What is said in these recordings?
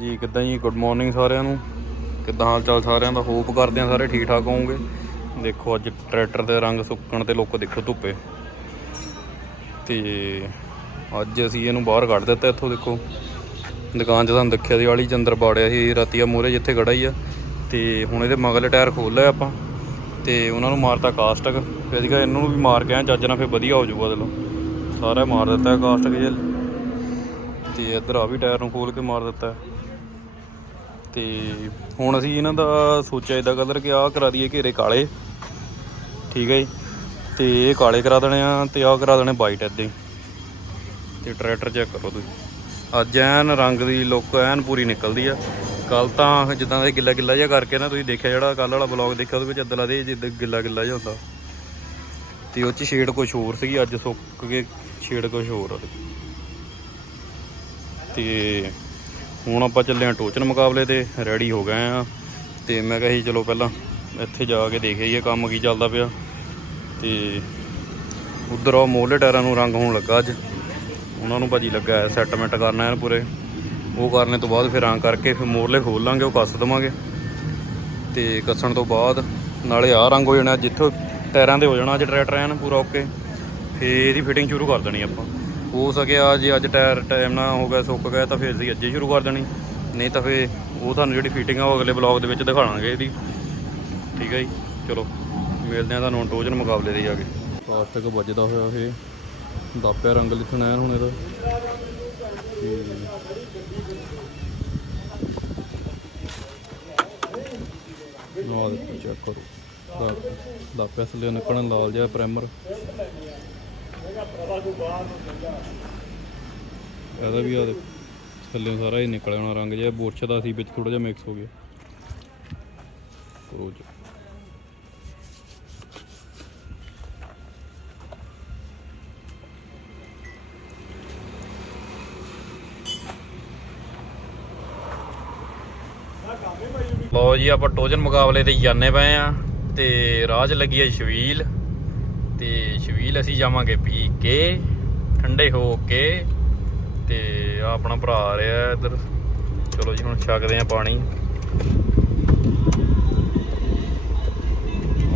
जी किद्दां जी good morning सारिਆਂ ਨੂੰ किद्दां हाल चाल सारिਆਂ ਦਾ hope करते हैं सारे ठीक ठाक होवोगे। देखो अज ट्रैक्टर के रंग सुक्कण ते लोक देखो धुप्पे ते अज असीं इहनूं बाहर कढ दित्ता। इत्थों देखो दुकान 'च सानूं दिखिआ दी वाली च अंदर बाड़िआ ਸੀ राती मूहरे जिथे खड़ा ही आ ते हुण इहदे मगरले टायर खोल लिਆ आपां ते उन्हां नूं मारता कास्टक। फिर असीं इन्हूं भी मार के आए चज नाल फिर वधिया हो जाऊगा। चलो सारा मार दित्ता है कास्टक जे ते इधर आ भी टायर नूं खोल के मार दित्ता है। तो हुण असीं इन्हां दा सोचा इदा कलर कि आह करा दईए घेरे काले, ठीक है जी। तो ये काले करा देने आ ते आह करा देने वाइट इदां ही। तो ट्रैक्टर चैक करो तुसीं, अज एन रंग की लुक एन पूरी निकलदी आ। कल तो जिद्दां दा गिला गिला जिहा करके ना तुसीं देखिआ जिहड़ा कल वाला ब्लॉग देखिआ उहदे विच इदां लगदा जिद्दां गिला गिला जिहा हुंदा ते उह च शेड कुछ होर सी, अज सुੱਕ के शेड कुछ होर आ। ते ਹੁਣ ਆਪਾਂ ਚੱਲੇ ਹਾਂ ਟੋਚਨ ਮੁਕਾਬਲੇ ਤੇ ਰੈਡੀ ਹੋ ਗਏ ਆ। ਤੇ ਮੈਂ ਕਿਹਾ ਸੀ ਚਲੋ ਪਹਿਲਾਂ ਇੱਥੇ ਜਾ ਕੇ ਦੇਖ ਆਈਏ ਕੰਮ ਕੀ ਚੱਲਦਾ ਪਿਆ। ਤੇ ਉਧਰ ਉਹ ਮੋਹਲੇ ਟਾਇਰਾਂ ਨੂੰ ਰੰਗ ਹੋਣ ਲੱਗਾ ਅੱਜ, ਉਹਨਾਂ ਨੂੰ ਭਾਜੀ ਲੱਗਾ ਸੈਟਮੈਂਟ ਕਰਨਾ ਹੈ ਪੂਰੇ। ਉਹ ਕਰਨੇ ਤੋਂ ਬਾਅਦ ਫਿਰ ਰੰਗ ਕਰਕੇ ਫਿਰ ਮੋਹਲੇ ਖੋਲ ਲਾਂਗੇ, ਉਹ ਕੱਸ ਦੇਵਾਂਗੇ। ਤੇ ਕੱਸਣ ਤੋਂ ਬਾਅਦ ਨਾਲੇ ਆਹ ਰੰਗ ਹੋ ਜਾਣਾ ਜਿੱਥੋਂ ਟਾਇਰਾਂ ਦੇ ਹੋ ਜਾਣਾ ਅੱਜ ਟਰੈਕਟਰ ਐਨ ਪੂਰਾ ਓਕੇ। ਫਿਰ ਇਹਦੀ ਫਿਟਿੰਗ ਸ਼ੁਰੂ ਕਰ ਦੇਣੀ ਆਪਾਂ। हो सकिया जे अज टायर टाइम ना हो गया सुक गया तो फिर असीं अज्जे शुरू कर देनी, नहीं तो फिर वो तुहानूं जिहड़ी फिटिंग आ वो अगले ब्लॉग दे विच दिखावांगे इहदी, ठीक है जी। चलो मिलते हैं तुहानूं टोजन मुकाबले दे जाके। प्लास्टिक बजदा होया फिर दापिया रंग लिखना है हुण इहदा। देखो चेक करो दापिया थल्ले निकलना लाल जिहा प्राइमर। ਇਹਦਾ ਵੀ ਆ ਥੱਲੇ ਸਾਰਾ ਹੀ ਨਿਕਲ ਆਉਣਾ ਰੰਗ ਜਿਹਾ ਬੁਰਸ਼ ਦਾ ਸੀ, ਵਿੱਚ ਥੋੜਾ ਜਿਹਾ ਮਿਕਸ ਹੋ ਗਿਆ। ਕਰੋਜ ਲਓ ਜੀ ਆਪਾਂ ਟੋਜਨ ਮੁਕਾਬਲੇ ਤੇ ਜਾਂਦੇ ਪਏ ਆ। ਤੇ ਰਾਹ 'ਚ ਲੱਗੀ ਹੈ ਛਬੀਲ ਤੇ ਛਬੀਲ ਅਸੀਂ ਜਾਵਾਂਗੇ ਪੀ ਕੇ ਠੰਡੇ ਹੋ ਕੇ। ਤੇ ਆ ਆਪਣਾ ਭਰਾ ਆ ਰਿਹਾ ਇੱਧਰ। ਚਲੋ ਜੀ ਹੁਣ ਛਕਦੇ ਆ ਪਾਣੀ।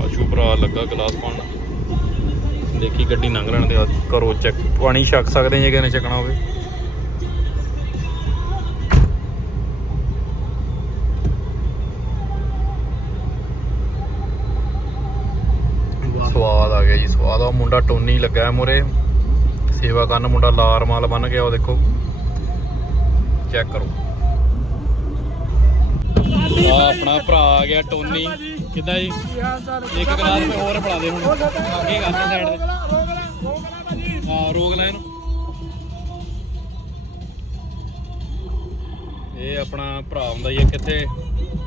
ਆਸ਼ੂ ਭਰਾ ਲੱਗਾ ਗਲਾਸ ਪਾਉਣ, ਦੇਖੀ ਗੱਡੀ ਲੰਘ ਲੈਣ ਦੇ ਘਰੋਂ ਚੱਕ ਪਾਣੀ ਛਕ ਸਕਦੇ ਜੇ ਕਿਸੇ ਨੇ ਛਕਣਾ ਹੋਵੇ। ਸਵਾਦ ਆ ਗਿਆ ਜੀ, ਸਵਾਦ ਆ। ਮੁੰਡਾ ਟੋਨੀ ਲੱਗਾ ਮੂਹਰੇ सेवा करन, मुंडा लार माल बन गया। देखो चेक करो अपना भरा आ गया टोनी। किदा जी एक गिलास में होर फड़ा दे हुण आगे करना साइड ते। हां रोक ला इहनूं। ये अपना भरा हुंदा जी कित्थे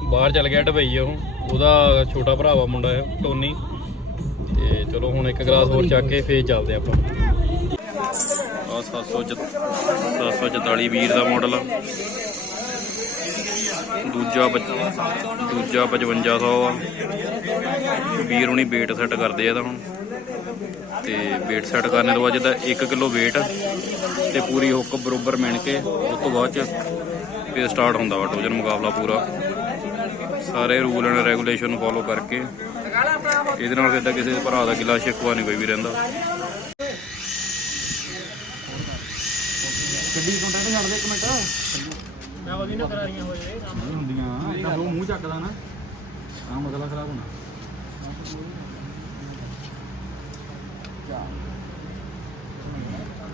बाहर चल गया दुबई। ओहदा छोटा भरा वा मुंडा है टोनी। ते चलो हुण एक गिलास होर चक के फिर चलदे आपां। 744 वीर का मॉडल आ, दूजा 5500 आ। वीर हुणी वेट सैट करते हैं हुण। तो वेट सैट करने तो बाद जिदा 1 किलो वेट तो पूरी हुक बरोबर मिण के उस तो बाद फिर स्टार्ट होंदा वा टोजन मुकाबला पूरा। सारे रूल एंड रेगूलेशन फॉलो करके इहदे नाल फिर किसी भरा दा गिला शिकवा नहीं कोई भी रहिंदा। ਗੱਡੀ ਕੰਟੈਕਟ ਛੱਡ ਦੇ ਇੱਕ ਮਿੰਟ। ਮੈਂ ਉਹਦੀ ਨਾ ਕਰਾਰੀਆਂ ਹੋਏ ਨਹੀਂ ਹੁੰਦੀਆਂ ਇਹਦਾ ਉਹ ਮੂੰਹ ਚੱਕਦਾ ਨਾ ਆ ਮਸਲਾ ਖਰਾਬ ਹੋਣਾ।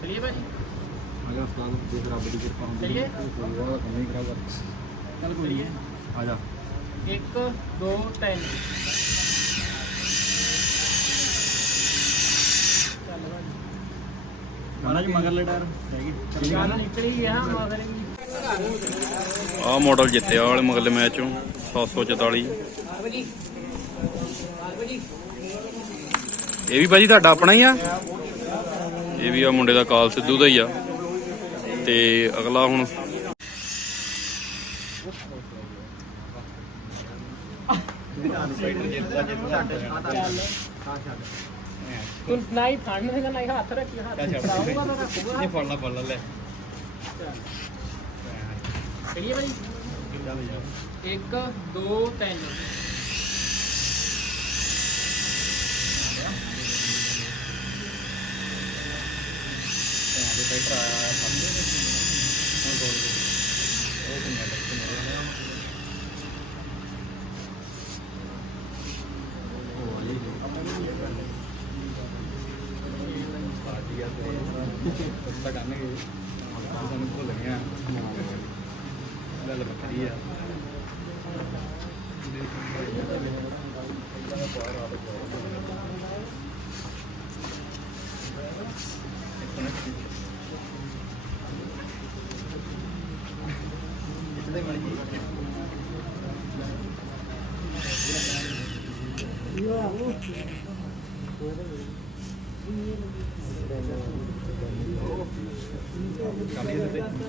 ਚਲਿਏ ਭਾਈ ਆ ਜਾ ਉਸਤਾਦ ਦੇਖ ਰੱਬ ਦੀ ਕਿਰਪਾ ਹੁੰਦੀ ਚਲਿਏ ਉਹਦਾ ਕੰਮ ਨਹੀਂ ਖਰਾਬ ਕਰ। ਚੱਲ ਕੋਈ ਨਹੀਂ ਆ ਜਾ 1 2 3 ਚੱਲ ਭਾਈ आ मॉडल जितया वाले मगले मैच 744। ये भी भाजी साडा अपना ही आ। ये भी आ मुंडे दा काल सिद्धू दा ही आ। ते अगला हुण तू नहीं फाड़ने का नहीं हाथ रख हाथ फड़ाऊंगा मैं रखूंगा ये फड़ना ले चलिए भाई। 1 2 3 ਸਾਨੂੰ ਭੁੱਲ ਗਿਆ ਗੱਲ ਵੱਖਰੀ ਆ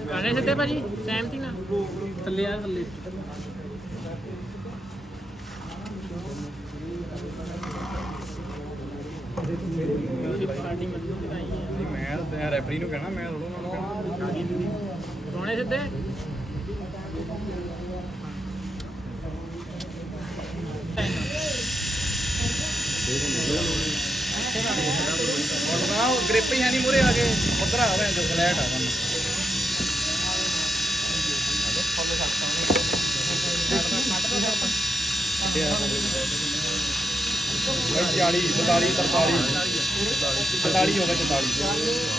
ਗਾਣੇ ਸਿੱਧੇ ਭਾਜੀ ਸਹਿਮਤੀ ਨਾ ਥੱਲੇ ਆ ਥੱਲੇ ਮੈਂ ਰੈਫਰੀ ਨੂੰ ਕਹਿਣਾ ਮੈਂ ਥੋੜਾ ਉਹਨਾਂ ਨੂੰ ਕਹਿਣਾ ਗਾਣੇ ਸਿੱਧੇ ਗ੍ਰਿਪ ਹੀ ਹੈ ਨਹੀਂ ਮੂਰੇ ਆ ਕੇ ਉਧਰ ਆ ਰਿਹਾ ਜੋ ਫਲੈਟ ਆ ਤੁਹਾਨੂੰ 40 42 43 44 ਹੋ ਗਿਆ 44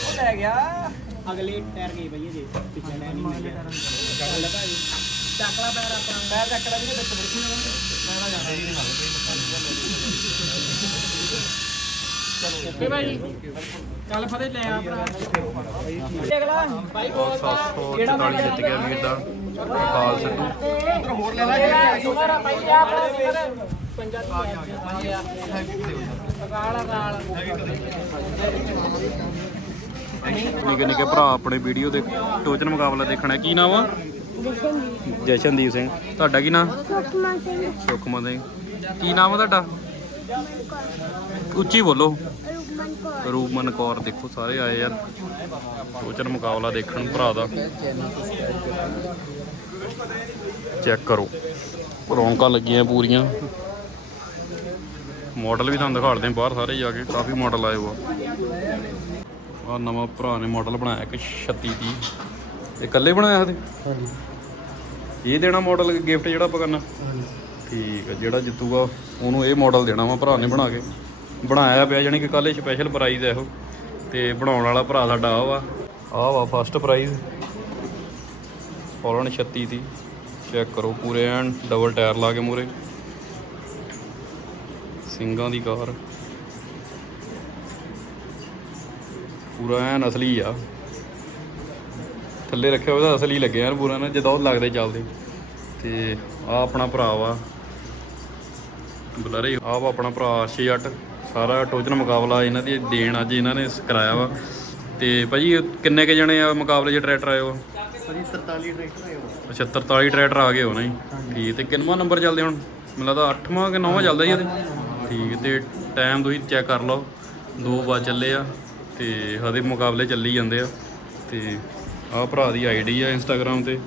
ਉਹ ਲੈ ਗਿਆ ਅਗਲੇ ਟਾਇਰ ਗਈ ਭਈ ਜੇ ਪਿੱਛੇ ਟਾਇਰ ਨਹੀਂ ਮਿਲਿਆ ਚੱਕਲਾ ਪੈਰ ਆਪਣਾ ਪੈਰ ਚੱਕਲਾ ਵੀ ਵਿੱਚ ਬੈਠੀ ਨਾ ਮੈਂ ਜਾਣਾ ਚਲੋ ਓਕੇ ਭਾਈ ਚੱਲ ਫਤਿਹ ਲੈ ਆ ਭਰਾ ਦੇਖ ਲੈ ਭਾਈ 744 ਜਿੱਤ ਗਿਆ ਵੀਰ ਦਾ ਕਾਲ ਸਿੱਧੂ ਹੋਰ ਲੈ ਲੈ ਸੁਮਰ ਆ ਭਾਈ ਆ ਪੰਜਾਬੀ ਨਿੱਕੇ ਨਿੱਕੇ ਭਰਾ ਆਪਣੇ ਵੀਡੀਓ ਦੇ ਟੋਚਨ ਮੁਕਾਬਲਾ ਦੇਖਣਾ ਕੀ ਨਾਮ ਆ ਜਸ਼ਨਦੀਪ ਸਿੰਘ ਤੁਹਾਡਾ ਕੀ ਨਾਮ ਸੁਖਮਨ ਸਿੰਘ ਕੀ ਨਾਮ ਆ ਤੁਹਾਡਾ ਉੱਚੀ ਬੋਲੋ ਰੂਪਮਨ ਕੌਰ ਦੇਖੋ ਸਾਰੇ ਆਏ ਯਾਰ ਟੋਚਨ ਮੁਕਾਬਲਾ ਦੇਖਣ ਭਰਾ ਦਾ ਚੈੱਕ ਕਰੋ ਰੌਣਕਾਂ ਲੱਗੀਆਂ ਪੂਰੀਆਂ ਮਾਡਲ ਵੀ ਤੁਹਾਨੂੰ ਦਿਖਾੜਦੇ ਬਾਹਰ ਸਾਰੇ ਜਾ ਕੇ ਕਾਫੀ ਮਾਡਲ ਆਏ ਹੋਆ ਆ ਨਵਾਂ ਭਰਾ ਨੇ ਮਾਡਲ ਬਣਾਇਆ ਇੱਕ 36 30 ਇਹ ਇਕੱਲੇ ਬਣਾਇਆ ਇਹਦੇ ਹਾਂਜੀ ਇਹ ਦੇਣਾ ਮਾਡਲ ਗਿਫਟ ਜਿਹੜਾ ਆਪਾਂ ਕਰਨਾ ਠੀਕ ਹੈ ਜਿਹੜਾ ਜਿੱਤੂਗਾ ਉਹਨੂੰ ਇਹ ਮਾਡਲ ਦੇਣਾ ਵਾ ਭਰਾ ਨੇ ਬਣਾ ਕੇ ਬਣਾਇਆ ਪਿਆ ਜਾਣੀ ਕਿ ਕੱਲ੍ਹ ਸਪੈਸ਼ਲ ਪ੍ਰਾਈਜ਼ ਹੈ ਇਹੋ ਤੇ ਬਣਾਉਣ ਵਾਲਾ ਭਰਾ ਸਾਡਾ ਆਹ ਵਾ ਫਸਟ ਪ੍ਰਾਈਜ਼ ਫੋਲਨ 36 ਦੀ ਚੈੱਕ ਕਰੋ ਪੂਰੇ ਐਨ ਡਬਲ ਟਾਇਰ ਲਾ ਕੇ ਮੂਰੇ ਸਿੰਘਾਂ ਦੀ ਕਾਰ ਪੂਰਾ ਐਨ ਅਸਲੀ ਆ ਥੱਲੇ ਰੱਖਿਆ ਉਹਦਾ ਅਸਲੀ ਲੱਗਿਆ ਯਾਰ ਪੂਰਾ ਨਾ ਜਦੋਂ ਲੱਗਦੇ ਚੱਲਦੇ ਤੇ ਆ ਆਪਣਾ ਭਰਾ ਵਾ ਬੁਲਾਰੇ ਆ ਵਾ ਆਪਣਾ ਭਰਾ 6-8 ਸਾਰਾ ਟੋਚਨ ਮੁਕਾਬਲਾ ਇਹਨਾਂ ਦੀ ਦੇਣ ਅੱਜ ਇਹਨਾਂ ਨੇ ਕਰਾਇਆ ਵਾ ਤੇ ਭਾਜੀ ਕਿੰਨੇ ਕੁ ਜਣੇ ਆ ਮੁਕਾਬਲੇ 'ਚ ਟਰੈਕਟਰ ਆਏ ਹੋ ਭਾਜੀ 43 ਟਰੈਕਟਰ ਆਏ ਹੋ ਅੱਛਾ 43 ਟਰੈਕਟਰ ਆ ਗਏ ਹੋ ਨਾ ਜੀ ਠੀਕ ਤੇ ਕਿੰਨਵਾਂ ਨੰਬਰ ਚੱਲਦੇ ਹੁਣ ਮੈਨੂੰ ਲੱਗਦਾ 8ਵਾਂ ਕਿ 9ਵਾਂ ਚੱਲਦਾ ਜੀ ਇਹਦੇ ਠੀਕ ਤੇ ਟਾਈਮ ਤੁਸੀਂ ਚੈੱਕ ਕਰ ਲਓ 2 ਵਜੇ ਚੱਲੇ ਆ ਤੇ ਹਦੇ ਮੁਕਾਬਲੇ ਚੱਲੀ ਜਾਂਦੇ ਆ ਤੇ ਆਹ ਭਰਾ ਦੀ ਆਈਡੀ ਆ ਇੰਸਟਾਗ੍ਰਾਮ ਤੇ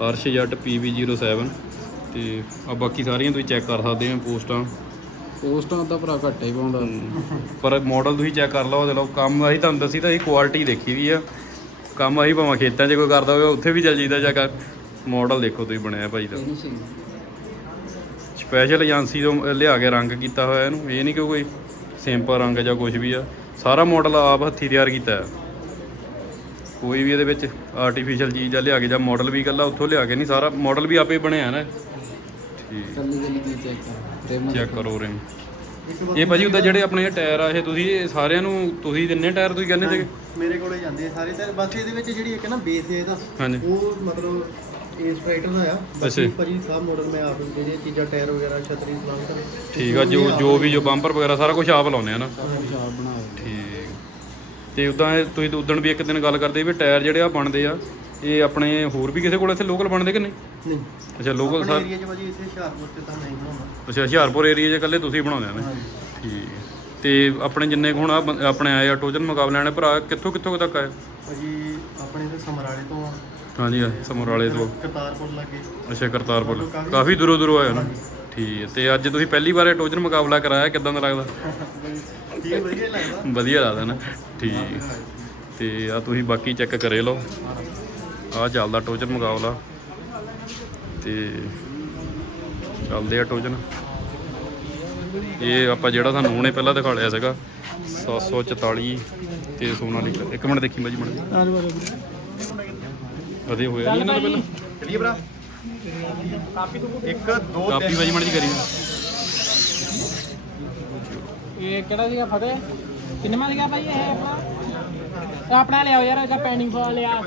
ਹਰਸ਼ਜੱਟ PB07 ਤੇ ਆ ਬਾਕੀ ਸਾਰੀਆਂ ਤੁਸੀਂ ਚੈੱਕ ਕਰ ਸਕਦੇ ਆ ਪੋਸਟਾਂ ਤਾਂ ਭਰਾ ਘੱਟ ਹੀ ਪਾਉਂਦਾ ਪਰ ਮਾਡਲ ਤੁਸੀਂ ਚੈੱਕ ਕਰ ਲਓ ਲਓ ਕੰਮ ਅਸੀਂ ਤੁਹਾਨੂੰ ਦੱਸੀ ਤਾਂ ਇਹ ਕੁਆਲਿਟੀ ਦੇਖੀ ਦੀ ਆ ਕੰਮ ਅਸੀਂ ਭਾਵੇਂ ਖੇਤਾਂ 'ਚ ਕੋਈ ਕਰਦਾ ਹੋਵੇ ਉੱਥੇ ਵੀ ਚੱਲ ਜੀਦਾ ਜਾਂ ਮਾਡਲ ਦੇਖੋ ਤੁਸੀਂ ਬਣਿਆ ਭਾਈ ਦਾ ਸਪੈਸ਼ਲ ਏਜੰਸੀ ਤੋਂ ਲਿਆ ਕੇ ਰੰਗ ਕੀਤਾ ਹੋਇਆ ਇਹਨੂੰ ਇਹ ਨਹੀਂ ਕਿ ਕੋਈ ਸਿੰਪਲ ਰੰਗ ਜਾਂ ਕੁਝ ਵੀ ਆ ਸਾਰਾ ਮਾਡਲ ਆਪ ਹੱਥੀਂ ਤਿਆਰ ਕੀਤਾ ਹੈ ਕੋਈ ਵੀ ਇਹਦੇ ਵਿੱਚ ਆਰਟੀਫੀਸ਼ੀਅਲ ਚੀਜ਼ ਆ ਲਿਆ ਕੇ ਜਾਂ ਮਾਡਲ ਵੀ ਇਕੱਲਾ ਉੱਥੋਂ ਲਿਆ ਕੇ ਨਹੀਂ ਸਾਰਾ ਮਾਡਲ ਵੀ ਆਪੇ ਬਣਿਆ ਨਾ ਠੀਕ ਚੈੱਕ ਕਰੋ ਰਿਮ ਇਹ ਭਾਜੀ ਉਹਦਾ ਜਿਹੜੇ ਆਪਣੇ ਟਾਇਰ ਆ ਇਹ ਤੁਸੀਂ ਇਹ ਸਾਰਿਆਂ ਨੂੰ ਤੁਸੀਂ ਕਿੰਨੇ ਟਾਇਰ ਤੁਸੀਂ ਕਹਿੰਦੇ ਸੀਗੇ ਮੇਰੇ ਕੋਲੇ ਜਾਂਦੇ ਸਾਰੇ ਟਾਇਰ ਬਸ ਇਹਦੇ ਵਿੱਚ ਜਿਹੜੀ ਇੱਕ ਨਾ ਬੇਸ ਹੈ ਇਹਦਾ ਹਾਂਜੀ ਉਹ ਮਤਲਬ ਇਸ ਟਰੈਕਟਰ ਦਾ ਆ ਬਾਕੀ ਭਾਜੀ ਸਭ ਮਾਡਲ ਮੈਂ ਆਪ ਜਿਹੜੇ ਚੀਜ਼ਾਂ ਟਾਇਰ ਵਗੈਰਾ ਛਤਰੀ ਸਲਾਮ ਠੀਕ ਆ ਜੋ ਵੀ ਬੰਪਰ ਵਗੈਰਾ ਸਾਰਾ ਕੁਝ ਆਪ ਲਾਉਂਦੇ ਆ ਨਾ ਆਪ ਬਣਾ ਠੀਕ ਤੇ ਉਦਾਂ ਤੁਸੀਂ ਉਦਣ ਵੀ ਇੱਕ ਦਿਨ ਗੱਲ ਕਰਦੇ ਵੀ ਟਾਇਰ ਜਿਹੜੇ ਆ ਬਣਦੇ ਆ ਇਹ ਆਪਣੇ ਹੋਰ ਵੀ ਕਿਸੇ ਕੋਲ ਇੱਥੇ ਲੋਕਲ ਬਣਦੇ ਕਿ ਨਹੀਂ ਨਹੀਂ ਅੱਛਾ ਲੋਕਲ ਸਰ ਏਰੀਆ 'ਚ ਭਾਜੀ ਇੱਥੇ ਹੁਸ਼ਿਆਰਪੁਰ ਤੇ ਤਾਂ ਨਹੀਂ ਬਣਾਉਂਦਾ ਅੱਛਾ ਹੁਸ਼ਿਆਰਪੁਰ ਏਰੀਆ 'ਚ ਇਕੱਲੇ ਤੁਸੀਂ ਬਣਾਉਂਦੇ ਆ ਨੇ ਠੀਕ ਤੇ ਆਪਣੇ ਜਿੰਨੇ ਕੁ ਹੁਣ ਆਪਣੇ ਆਏ ਆ ਟੋਜਨ ਮੁਕਾਬਲਿਆਂ ਨੇ ਭਰਾ ਕਿੱਥੋਂ ਤੱਕ ਆਏ ਭਾਜੀ ਆਪਣੇ ਤੇ ਸਮਰਾਲੇ ਤੋਂ ਹਾਂਜੀ ਸਮਰਾਲੇ ਤੋਂ ਕਰਤਾਰਪੁਰ ਲੱਗੇ। ਅੱਛਾ ਕਰਤਾਰਪੁਰ ਕਾਫੀ ਦੂਰੋਂ ਦੂਰੋਂ ਆਏ ਹੋ ਨਾ। ਠੀਕ ਹੈ। ਤੇ ਅੱਜ ਤੁਸੀਂ ਪਹਿਲੀ ਵਾਰ ਟੋਜਨ ਮੁਕਾਬਲਾ ਕਰਾਇਆ, ਕਿੱਦਾਂ ਦਾ ਲੱਗਦਾ? ਠੀਕ ਵਧੀਆ ਲੱਗਦਾ। ਵਧੀਆ ਲੱਗਦਾ ਨਾ। ਠੀਕ। ਤੇ ਆ ਤੁਸੀਂ ਬਾਕੀ ਚੈੱਕ ਕਰੇ ਲਓ, ਆਹ ਚੱਲਦਾ ਟੋਜਨ ਮੁਕਾਬਲਾ ਤੇ ਚੱਲਦੇ ਆ ਟੋਜਨ। ਇਹ ਆਪਾਂ ਜਿਹੜਾ ਤੁਹਾਨੂੰ ਹੁਣੇ ਪਹਿਲਾਂ ਦਿਖਾ ਲਿਆ ਸੀਗਾ 744 ਤੇ ਸੋਨਾਲੀਕਾ। ਇੱਕ ਮਿੰਟ ਦੇਖੀ ਬਾਜੀ ਮਿੰਟ ਵਧੀਆ ਹੋਇਆ ਨਹੀਂ ਇਹਨਾਂ ਦਾ ਪਹਿਲਾਂ। ਚਲਿਏ ਭਰਾ। 1 2 ਕਾਪੀ ਬਾਜੀ ਮਿੰਟ ਜੀ ਕਰੀ। ਇਹ ਕਿਹੜਾ ਸੀਗਾ ਫਤਿਹ? ਕਿੰਨਵਾਂ ਸੀਗਾ ਭਾਈ ਇਹ ਆਪਣਾ? ਆਪਣਾ ਲਿਆਓ ਯਾਰ, ਇਹਦਾ ਪੈਂਡਿੰਗ ਫਾਲ ਲਿਆ।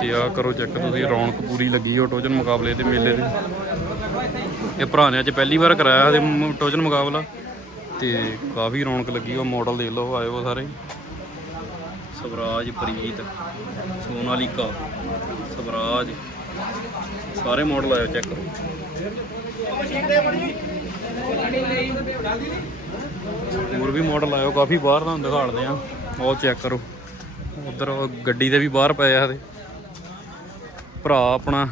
ਤੇ ਆ ਕਰੋ ਚੈੱਕ ਤੁਸੀਂ, ਰੌਣਕ ਪੂਰੀ ਲੱਗੀ ਉਹ ਟੋਜਨ ਮੁਕਾਬਲੇ ਤੇ ਮੇਲੇ ਤੇ। ਇਹ ਭਰਾ ਨੇ ਅੱਜ ਪਹਿਲੀ ਵਾਰ ਕਰਾਇਆ ਇਹਦੇ ਟੋਜਨ ਮੁਕਾਬਲਾ ਤੇ ਕਾਫੀ ਰੌਣਕ ਲੱਗੀ। ਉਹ ਮਾਡਲ ਦੇਖ ਲਓ ਆਏ ਉਹ ਸਾਰੇ, ਸਵਰਾਜ, ਪ੍ਰੀਤ, ਸੋਨਾਲੀਕਾ, ਸਵਰਾਜ, ਸਾਰੇ ਮਾਡਲ ਆਏ ਚੈੱਕ ਕਰੋ। ਹੋਰ ਵੀ ਮਾਡਲ ਆਇਓ ਕਾਫੀ ਬਾਹਰ, ਤੁਹਾਨੂੰ ਦਿਖਾੜਦੇ ਆ। ਉਹ ਚੈੱਕ ਕਰੋ ਉਧਰ ਗੱਡੀ ਦੇ ਵੀ ਬਾਹਰ ਪਏ ਆ ਇਹਦੇ। ਭਰਾ ਆਪਣਾ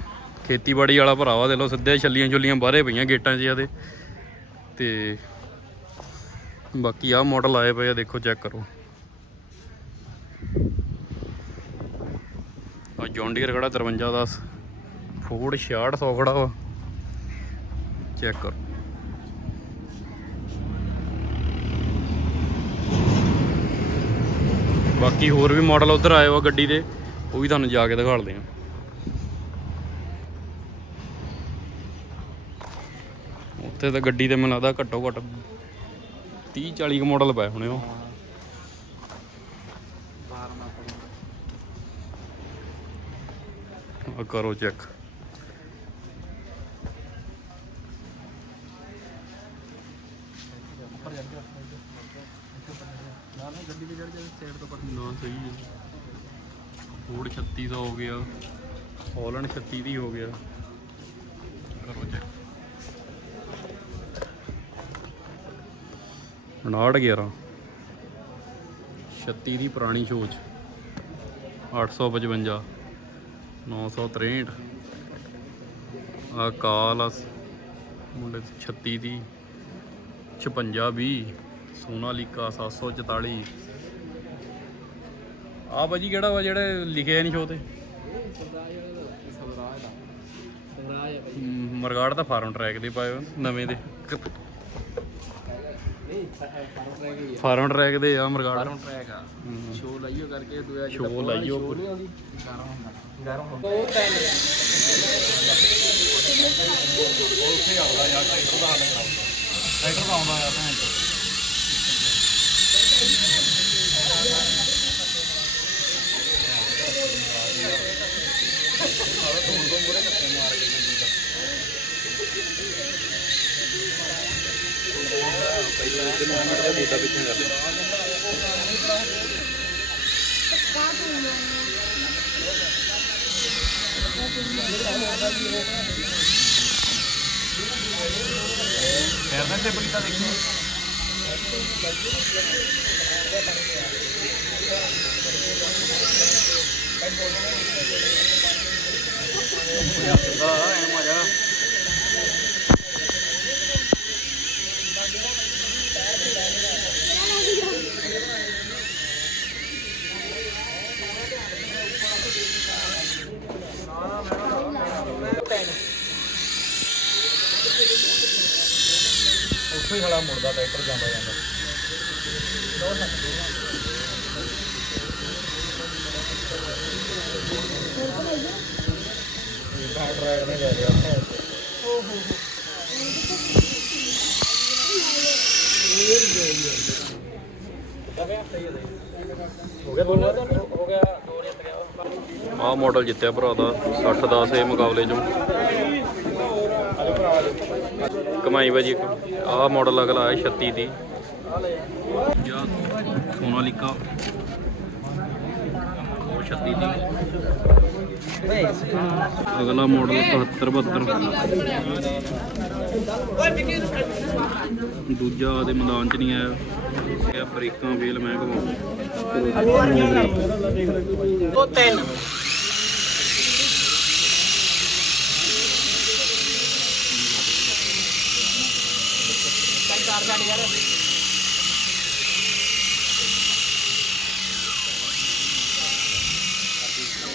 ਖੇਤੀਬਾੜੀ ਵਾਲਾ ਭਰਾ ਵਾ, ਦੇ ਲਓ ਸਿੱਧੇ ਛੱਲੀਆਂ ਛੁੱਲੀਆਂ ਬਾਹਰੇ ਪਈਆਂ ਗੇਟਾਂ 'ਚ ਇਹਦੇ। ਤੇ ਬਾਕੀ ਆਹ ਮਾਡਲ ਆਏ ਪਏ ਆ, ਦੇਖੋ ਚੈੱਕ ਕਰੋ। ਆ ਜੌਨ ਡੀਅਰ ਖੜਾ 5310, ਫੋਰਡ 6600 ਖੜਾ ਵਾ, ਚੈੱਕ ਕਰੋ। ਬਾਕੀ ਹੋਰ ਵੀ ਮਾਡਲ ਉਧਰ ਆਏ ਵਾ ਗੱਡੀ ਦੇ, ਉਹ ਵੀ ਤੁਹਾਨੂੰ ਜਾ ਕੇ ਦਿਖਾੜਦੇ ਆ। ਉੱਥੇ ਤਾਂ ਗੱਡੀ ਤੇ ਮੈਨੂੰ ਲੱਗਦਾ ਘੱਟੋ ਘੱਟ 30-40 ਮਾਡਲ ਪਏ ਹੋਣੇ ਉਹ। ਕਰੋ ਚੈੱਕ। ਨਾ ਸਹੀ ਹੈ। ਫੋਰਡ 3600 ਹੋ ਗਿਆ, ਹੌਲੈਂਡ 36 ਦੀ ਹੋ ਗਿਆ। ਕਰੋ ਚੈੱਕ। 5911 36 ਦੀ ਪੁਰਾਣੀ ਸੋਚ, 855 963। ਆ ਕਾਲ ਆ ਮੁੰਡੇ 36 ਦੀ, 5620 ਸੋਨਾਲੀਕਾ 744। ਆ ਭਾਜੀ ਕਿਹੜਾ ਵਾ ਜਿਹੜੇ ਲਿਖਿਆ ਨਹੀਂ ਸ਼ੋ ਤੇ? ਮਰਗਾੜ ਦਾ ਫਾਰਮ ਟਰੈਕ ਦੇ ਪਾਏ ਹੋ ਨਵੇਂ ਦੇ, ਫਾਰਮ ਟਰੈਕ ਦੇ ਆ ਮਰਗਾੜ। ਫਾਰਮ ਟਰੈਕ ਆ, ਸ਼ੋ ਲਾਈਓ ਕਰਕੇ ਦੂਆ ਸ਼ੋ ਲਾਈਓ ਪੂਰੀ। ਉੱਥੇ ਆਉਂਦਾ ਯਾਰ ਟਰੈਕਟਰ ਦਾ ਆਉਂਦਾ ਆ ਭੈਣ ਚੋ। ਸਾਰਾ ਧੂਣ ਤੋਂ ਮੂਰੇ ਕੱਟੇ ਮਾਰ ਕੇ ਗੱਡੀ ਦਾ ਪਹਿਲਾਂ ਇੱਕ ਮਿੰਟ ਦਾ ਬੂਟਾ ਪਿੱਛੇ ਕਰ ਲਿਆ। ਫੇਰਨਾ ਤੇ ਬਲੀਤਾ ਦੇਖੀ ਐ ਮਜ਼ਾ। ਉੱਥੇ ਹੀ ਹਲਾ ਮੁੜਦਾ ਟਰੈਕਟਰ ਜਾਂਦਾ ਜਾਂਦਾ। ਟਰੈਕ ਨੇ ਲੈ ਲਿਆ। ਆਹ ਮਾਡਲ ਜਿੱਤਿਆ ਭਰਾ ਦਾ 6010 ਇਹ ਮੁਕਾਬਲੇ ਚੋਂ। ਕਮਾਈ ਭਾਜੀ ਆਹ ਮਾਡਲ ਅਗਲਾ ਹੈ 36 ਦੀ ਜਾਂ ਸੋਨਾਲੀਕਾ, ਉਹ 36 ਦੀ। ਅਗਲਾ ਮਾਡਲ 72 ਦੂਜਾ ਦੇ ਮੈਦਾਨ ਚ ਨਹੀਂ ਆਇਆ, ਬ੍ਰੇਕਾਂ ਵੇਲ ਮੈਂ ਘਵਾਉਂ। ਉਹ 3 ਛੱਡ ਯਾਰ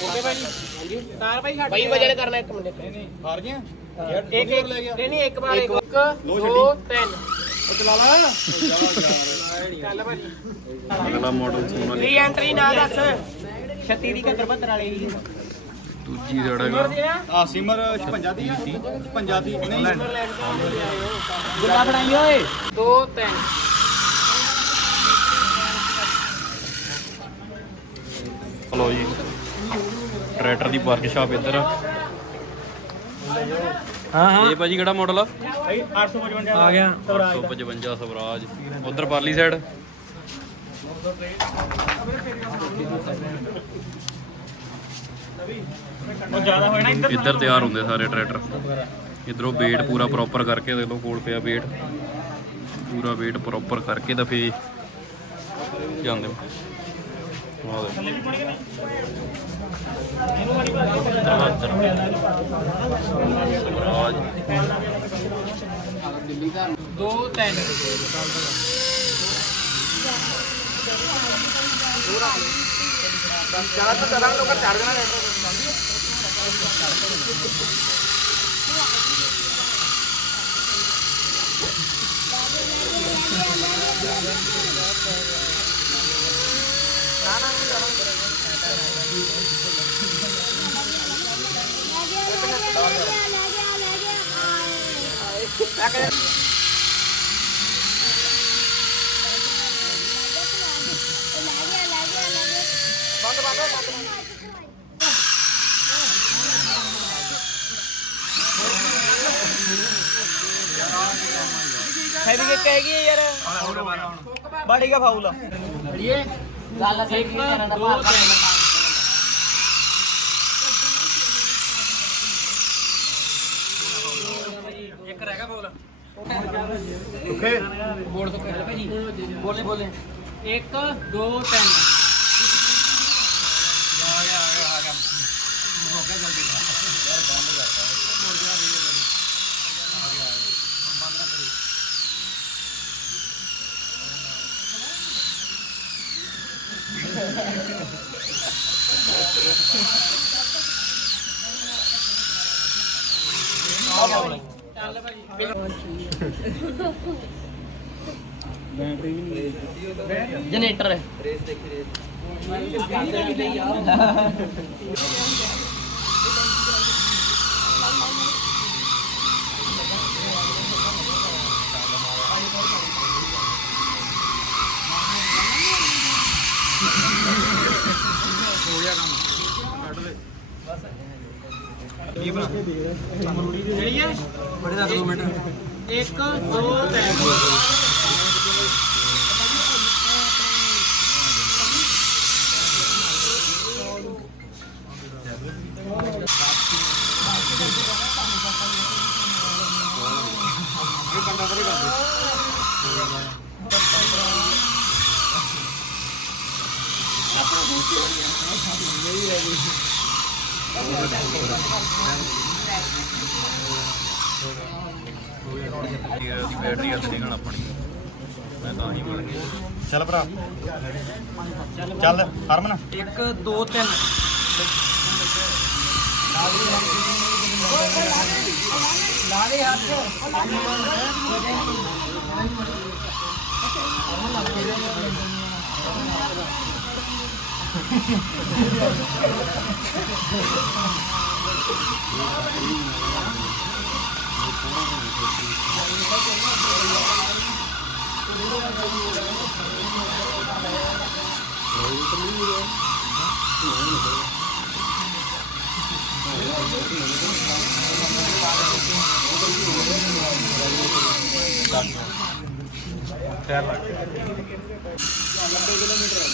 ਓਕੇ ਭਾਈ ਹਾਂਜੀ ਤਾਰ ਭਾਈ ਛੱਡ ਭਾਈ ਵਜਨ ਕਰਨਾ ਇੱਕ ਮਿੰਟ ਨਹੀਂ ਹਾਰ ਗਿਆ ਯਾਰ ਇੱਕ ਲੈ ਗਿਆ ਨਹੀਂ ਇੱਕ ਵਾਰ ਇੱਕ 2 3 ਉਹ ਚਲਾ ਲਾ ਚੱਲ ਭਾਈ ਅਗਲਾ ਮਾਡਲ ਸੋਨਾ ਰੀ ਐਂਟਰੀ ਨਾ ਦੱਸ 36 ਦੀ 72 ਵਾਲੀ ਹੀ ਦੂਜੀ ਸਾਈਡ ਹੈਗਾ ਆ ਸਿਮਰ 56 ਦੀ 56 ਦੀ ਨਹੀਂ ਗੁੱਲਾ ਬਣਾਈ ਓਏ 2 3 ਚਲੋ ਜੀ ਟਰੈਕਟਰ ਦੀ ਵਰਕਸ਼ਾਪ ਇੱਧਰ ਹਾਂ ਇਹ ਭਾਜੀ ਕਿਹੜਾ ਮਾਡਲ ਆ 855 ਆ ਗਿਆ 855 ਸਵਰਾਜ ਉਧਰ ਪਰਲੀ ਸਾਈਡ ਉਹ ਜ਼ਿਆਦਾ ਹੋਇਆ ਨਾ ਇੱਧਰ ਤਿਆਰ ਹੁੰਦੇ ਸਾਰੇ ਟਰੈਕਟਰ ਇਧਰੋਂ ਵੇਟ ਪੂਰਾ ਪ੍ਰੋਪਰ ਕਰਕੇ ਦੇਖ ਲਓ ਕੋਲ ਪਿਆ ਵੇਟ ਪੂਰਾ ਵੇਟ ਪ੍ਰੋਪਰ ਕਰਕੇ ਤਾਂ ਫੇ ਜਾਂਦੇ ਸਵਰਾਜ 2 3 चार तो चला लोग चार जना हैवी किक हैगी है यार बड़ी का फाउल ये ਗੱਲ ਸੇ ਕੀ ਕਰਨ ਦਾ ਭਾਰ ਇੱਕ ਰਹਿ ਗਿਆ ਫਾਉਲ ਸੁੱਖੇ ਬੋਲ ਤੋਂ ਕਹਿ ਭਾਜੀ ਬੋਲੇ ਬੋਲੇ 1 2 3 ਆ ਗਿਆ ਹੋ ਗਿਆ ਜਲਦੀ ਯਾਰ ਬੰਦ ਕਰਤਾ ਮੁੜ ਗਿਆ ਵੀ ਆ ਗਿਆ ਬੰਦ ਨਾ ਕਰੀ ਚੱਲ ਭਾਜੀ ਜਨਰੇਟਰ ਰੇਸ ਦੇਖੀ ਰੇਸ ਹੋ ਗਿਆ ਕੰਮ ਕੱਢ ਦੇ ਬਸ ਕੀ ਬਣਾ ਜਿਹੜੀ ਹੈ ਬੜੇ 2 ਮਿੰਟ 1 2 3 ਇਹ ਕੰਡਾ ਪਰੇ ਕਰ ਦੇ ਦੀ ਬੈਟਰੀ ਹੱਥ ਨਿਕਲਣਾ ਆਪਣੀ ਮੈਂ ਤਾਂ ਹੀ ਬਣ ਗਿਆ ਚੱਲ ਭਰਾ ਚੱਲ ਹਰਮਨ 1 2 3 ਲਾ ਦੇ ਹੱਥ ਟਾਇਰ ਲੱਗ ਗਿਆ 90 ਕਿਲੋਮੀਟਰ ਆ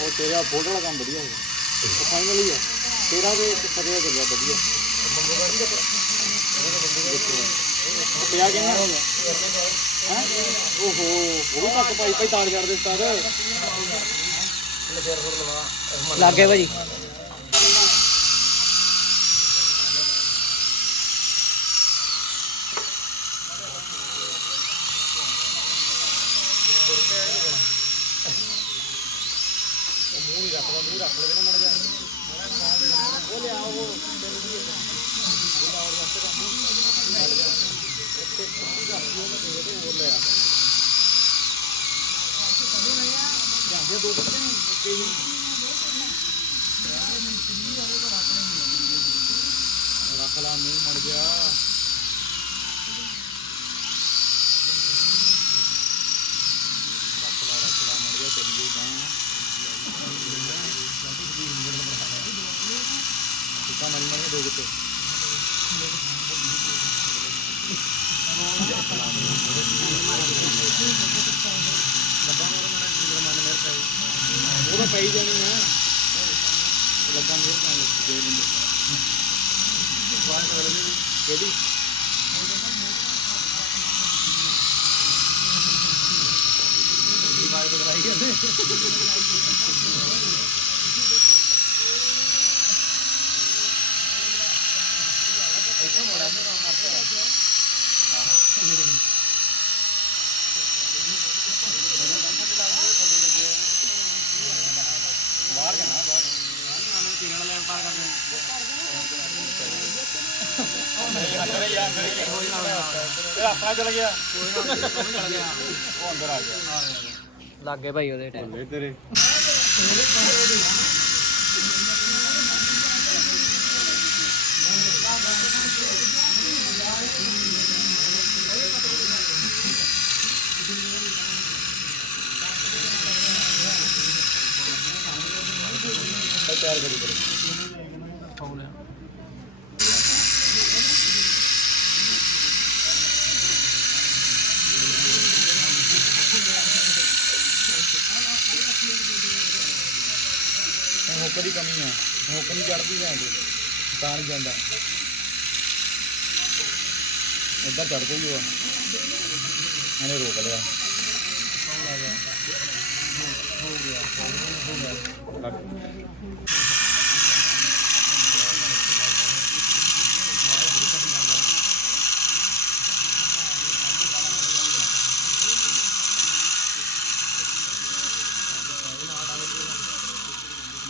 ਉਹ ਤੇਰਾ ਬੋਰਡ ਵਾਲਾ ਕੰਮ ਵਧੀਆ ਹੋ ਗਿਆ ਫਾਈਨਲੀ ਆ 13 ਦੇ ਸਰੇ ਦਾ ਚੱਲਿਆ ਵਧੀਆ। ਪਿਆ ਕਿੰਨਾ ਹੋ ਗਿਆ ਹੈ? ਓਹੋ ਉਹ ਵੀ ਪੱਕ ਭਾਈ ਤਾਰ ਕਰਦੇ ਉਸਤਾਦ ਲੱਗ ਗਏ ਭਾਜੀ। ਰੱਖ ਲਾ ਮੂੰਹ ਮੜ ਗਿਆ। ਰੱਖ ਲਾ ਮੜ ਗਿਆ ਚੱਲੀਏ ਗਾਂ। ਸਿੱਧਾ ਮਰੀ ਮਰੀ ਦੋ ਕਿਤੇ ਉਹਦਾ ਪਈ ਜਾਣੀ ਆ ਲੱਗਾ ਮੇਰੇ ਪਾਣੀ ਦੇ ਬੰਦੇ ਕਿਹੜੀ ਬਾਈ ਬਗਰਾਈ ਜਾਂਦੇ ਇੱਥੇ ਮੋੜਾ ਬਾਹਰ ਜਾਣਾ ਬਾਹਰ ਸਾਨੂੰ ਚੀਨ ਵਾਲਾ ਲੈਣ ਪਾਰ ਕਰਦੇ ਆਪਣਾ ਚਲ ਗਿਆ ਕੋਈ ਨਾ ਚਲ ਗਿਆ ਉਹ ਅੰਦਰ ਆ ਗਿਆ ਲੱਗ ਗਏ ਭਾਈ ਉਹਦੇ ਟਾਈਮ ਤੇਰੇ ਤਿਆਰ ਕਰੀ ਕਰੋ ਹੁੱਕ ਦੀ ਕਮੀ ਆ ਹੁੱਕ ਨਹੀਂ ਚੜਦੀ ਜਾਂਦੇ ਤਾਂ ਨਹੀਂ ਜਾਂਦਾ ਇੱਧਰ ਚੜ ਗਈ ਉਹ ਇਹਨੇ ਰੋਕ ਲਿਆ ਹੋ ਗਿਆ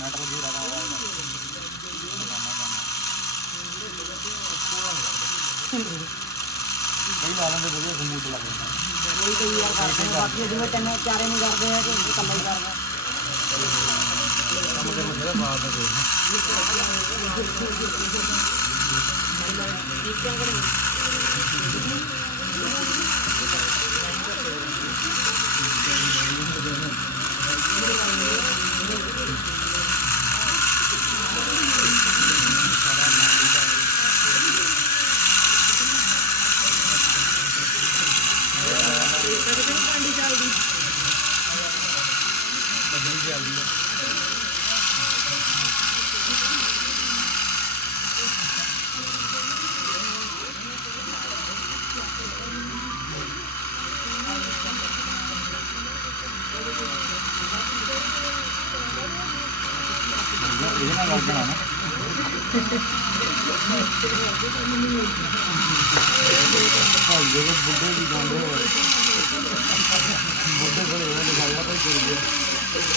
मैटर भी रखा हुआ है कई लालों के बढ़िया घूमूट लगे कोई तो यार करते हैं बाकी जिन्हें तन्ने चारे नहीं करते हैं तो कल ही करना हम कर मुझे बात है ठीक क्या करेंगे बुढ़े भी जाते बुढ़े बड़े दिखाया भाई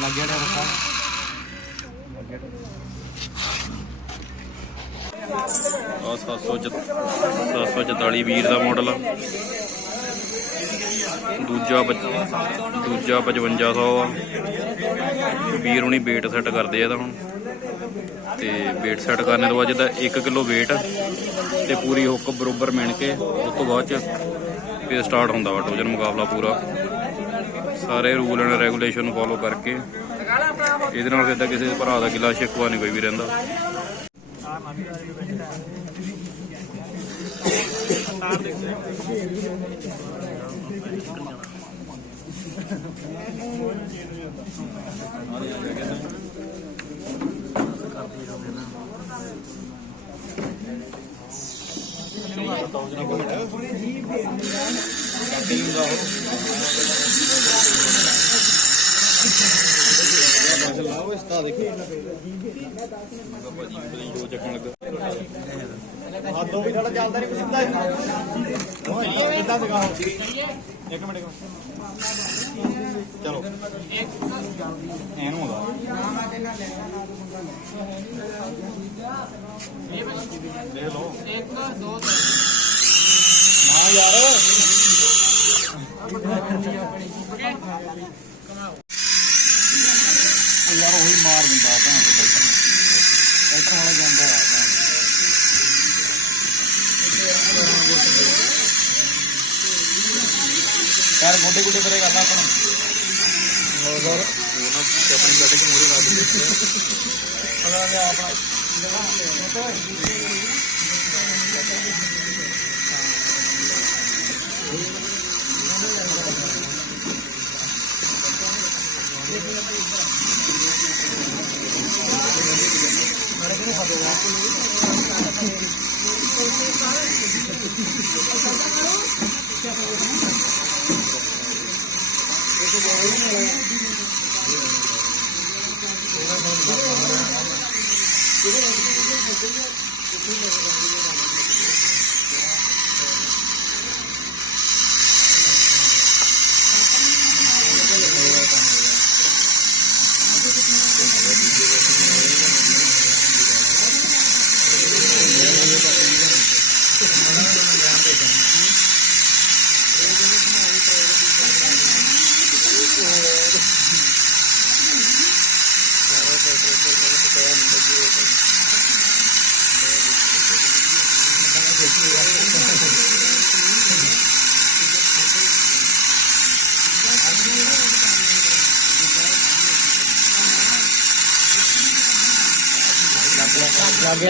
लग गया रखा ਆ 744 ਵੀਰ ਦਾ ਮਾਡਲ ਆ ਦੂਜਾ 5500 ਆ ਵੀਰ ਹੁਣੀ weight ਸੈੱਟ ਕਰਦੇ ਆ ਇਹਦਾ ਹੁਣ ਤੇ weight ਸੈੱਟ ਕਰਨੇ ਤੋਂ ਬਾਅਦ ਜਿਹਦਾ 1 ਕਿਲੋ weight ਤੇ ਪੂਰੀ ਹੁੱਕ ਬਰੋਬਰ ਮਿਣ ਕੇ ਉਸ ਤੋਂ ਬਾਅਦ ਚ ਫਿਰ ਸਟਾਰਟ ਹੁੰਦਾ ਵਾ ਟੋਜਨ ਮੁਕਾਬਲਾ ਪੂਰਾ ਸਾਰੇ ਰੂਲ ਐਂਡ ਰੈਗੂਲੇਸ਼ਨ ਨੂੰ ਫੋਲੋ ਕਰਕੇ ਇਹਦੇ ਨਾਲ ਸਿੱਧਾ ਕਿਸੇ ਭਰਾ ਦਾ ਗਿਲਾ ਸ਼ਿਕਵਾ ਨਹੀਂ ਕੋਈ ਵੀ ਰਹਿੰਦਾ ਲਾਓ ਇਸ ਦਾ ਦੇਖੋ ਹੱਦੋਂ ਵੀ ਥੋੜਾ ਚੱਲਦਾ ਨਹੀਂ ਸਿੱਧਾ ਕਿੱਦਾਂ ਦਿਖਾਓ ਇੱਕ ਮਿੰਟ ਚਲੋ ਇਹਨੂੰ ਹੁੰਦਾ ਦੇਖ ਲਓ 1 2 3 ਨਾ ਯਾਰ ਯਾਰ ਉਹੀ ਮਾਰ ਦਿੰਦਾ ਭੈਣ ਤੋਂ ਬੈਠਣ ਵਾਲਾ ਜਾਂਦਾ ਆ ਭੈਣ ਯਾਰ ਗੋਡੇ ਗੋਡੇ ਕਰੇ ਕਰਨਾ ਆਪਾਂ ਹੋਰ ਉਹਨਾਂ ਆਪਣੀ ਗੱਡੀ ਚ ਮੂਰੇ ਰੱਖ ਦੇ ਅਗਲਾ ਲਿਆ ਆਪਣਾ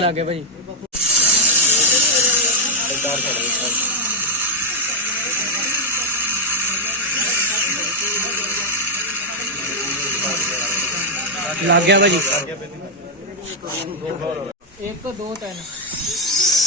लागे भाई लग गया भाजी 1 2 3